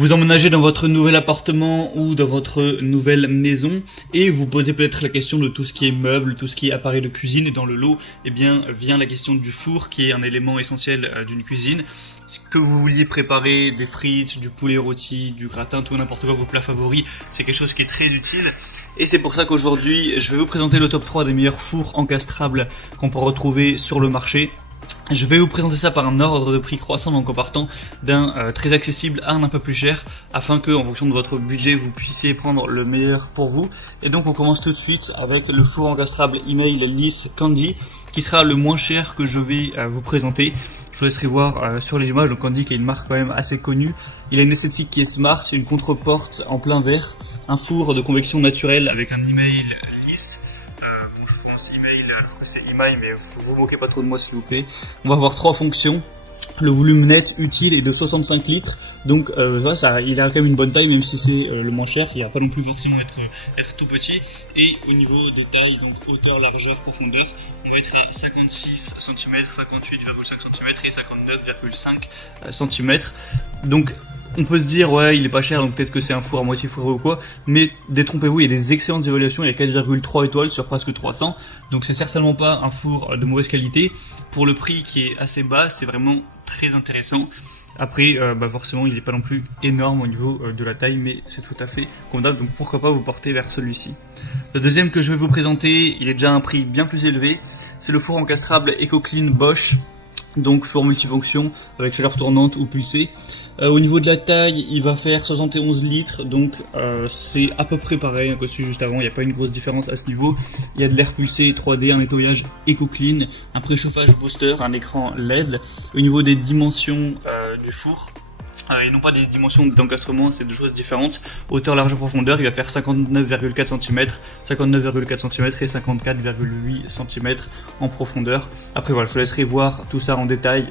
Vous emménagez dans votre nouvel appartement ou dans votre nouvelle maison et vous posez peut-être la question de tout ce qui est meubles, tout ce qui est appareil de cuisine, et dans le lot, eh bien, vient la question du four qui est un élément essentiel d'une cuisine. Que vous vouliez préparer des frites, du poulet rôti, du gratin, tout n'importe quoi, vos plats favoris, c'est quelque chose qui est très utile. Et c'est pour ça qu'aujourd'hui, je vais vous présenter le top 3 des meilleurs fours encastrables qu'on peut retrouver sur le marché. Je vais vous présenter ça par un ordre de prix croissant, donc en partant d'un très accessible à un peu plus cher, afin que, en fonction de votre budget, vous puissiez prendre le meilleur pour vous. Et donc on commence tout de suite avec le four encastrable Email Lisse Candy, qui sera le moins cher que je vais vous présenter. Je vous laisserai voir sur les images. Donc Candy, qui est une marque quand même assez connue. Il a une esthétique qui est smart, une contre-porte en plein verre, un four de convection naturelle avec un email lisse. Je prononce email alors que c'est email, mais vous moquez pas trop de moi s'il vous plaît. On va avoir trois fonctions. Le volume net utile est de 65 litres, donc voilà, ça, il a quand même une bonne taille, même si c'est le moins cher. Il va pas non plus forcément être tout petit. Et au niveau des tailles, donc hauteur, largeur, profondeur, on va être à 56 cm, 58,5 cm et 59,5 cm. Donc on peut se dire ouais il est pas cher, donc peut-être que c'est un four à moitié fourré ou quoi, mais détrompez-vous, il y a des excellentes évaluations, il y a 4,3 étoiles sur presque 300, donc c'est certainement pas un four de mauvaise qualité. Pour le prix qui est assez bas, c'est vraiment très intéressant. Après forcément il n'est pas non plus énorme au niveau de la taille, mais c'est tout à fait convenable, donc pourquoi pas vous porter vers celui-ci. Le deuxième que je vais vous présenter, il est déjà à un prix bien plus élevé, c'est le four encastrable EcoClean Bosch. Donc four multifonction avec chaleur tournante ou pulsée. Au niveau de la taille, il va faire 71 litres, donc c'est à peu près pareil que celui juste avant, il n'y a pas une grosse différence à ce niveau. Il y a de l'air pulsé 3D, un nettoyage EcoClean, un préchauffage booster, un écran LED. Au niveau des dimensions du four, et non pas des dimensions d'encastrement, c'est deux choses différentes. Hauteur, largeur, profondeur, il va faire 59,4 cm, 59,4 cm et 54,8 cm en profondeur. Après voilà, je vous laisserai voir tout ça en détail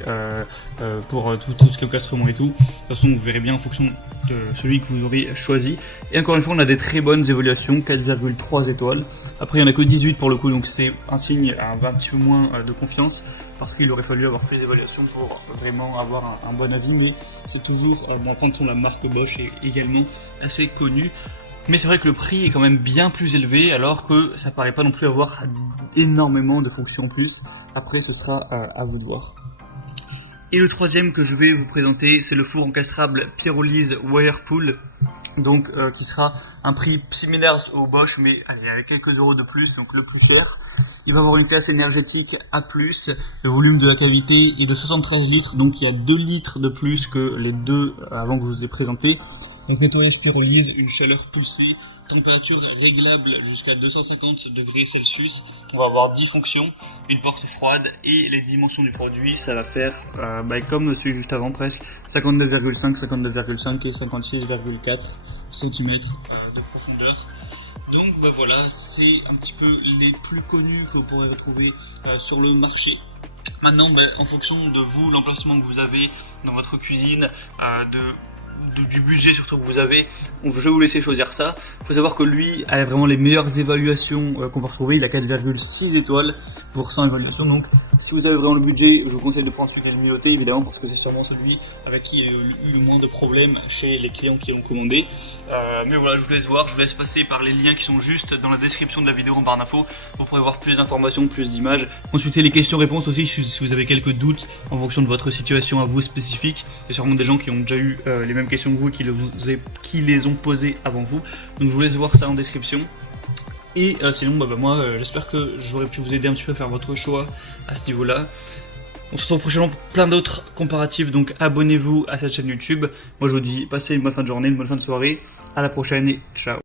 pour tout ce qui est encastrement et tout. De toute façon, vous verrez bien en fonction de celui que vous aurez choisi. Et encore une fois, on a des très bonnes évaluations, 4,3 étoiles. Après, il n'y en a que 18 pour le coup, donc c'est un signe un petit peu moins de confiance, parce qu'il aurait fallu avoir plus d'évaluations pour vraiment avoir un bon avis, mais c'est toujours bon, prendre sur la marque Bosch est également assez connue. Mais c'est vrai que le prix est quand même bien plus élevé, alors que ça paraît pas non plus avoir énormément de fonctions en plus. Après, ce sera à vous de voir. Et le troisième que je vais vous présenter, c'est le four encastrable Pyrolyse Whirlpool, donc qui sera un prix similaire au Bosch, mais allez, avec quelques euros de plus, donc le plus cher. Il va avoir une classe énergétique A+, le volume de la cavité est de 73 litres, donc il y a 2 litres de plus que les deux avant que je vous ai présenté. Donc nettoyage pyrolyse, une chaleur pulsée, température réglable jusqu'à 250 degrés Celsius. On va avoir 10 fonctions, une porte froide, et les dimensions du produit, ça va faire comme celui juste avant presque, 59,5, 59,5 et 56,4 cm de profondeur. Donc voilà, c'est un petit peu les plus connus que vous pourrez retrouver sur le marché. Maintenant, en fonction de vous, l'emplacement que vous avez dans votre cuisine, du budget surtout que vous avez, je vais vous laisser choisir ça. Il faut savoir que lui a vraiment les meilleures évaluations qu'on peut retrouver. Il a 4,6 étoiles pour 100 évaluations. Donc si vous avez vraiment le budget, je vous conseille de prendre celui qui est le mieux noté, évidemment, parce que c'est sûrement celui avec qui il y a eu le moins de problèmes chez les clients qui l'ont commandé. Mais voilà, je vous laisse voir, je vous laisse passer par les liens qui sont juste dans la description de la vidéo en barre d'infos. Vous pourrez voir plus d'informations, plus d'images. Consultez les questions-réponses aussi si vous avez quelques doutes en fonction de votre situation à vous spécifique. Il y a sûrement des gens qui ont déjà eu les mêmes questions que vous, qui les ont posées avant vous. Donc je vous laisse voir ça en description. Et sinon moi j'espère que j'aurais pu vous aider un petit peu à faire votre choix à ce niveau là. On se retrouve prochainement pour plein d'autres comparatifs, donc abonnez-vous à cette chaîne YouTube. Moi je vous dis passez une bonne fin de journée, une bonne fin de soirée, à la prochaine et ciao.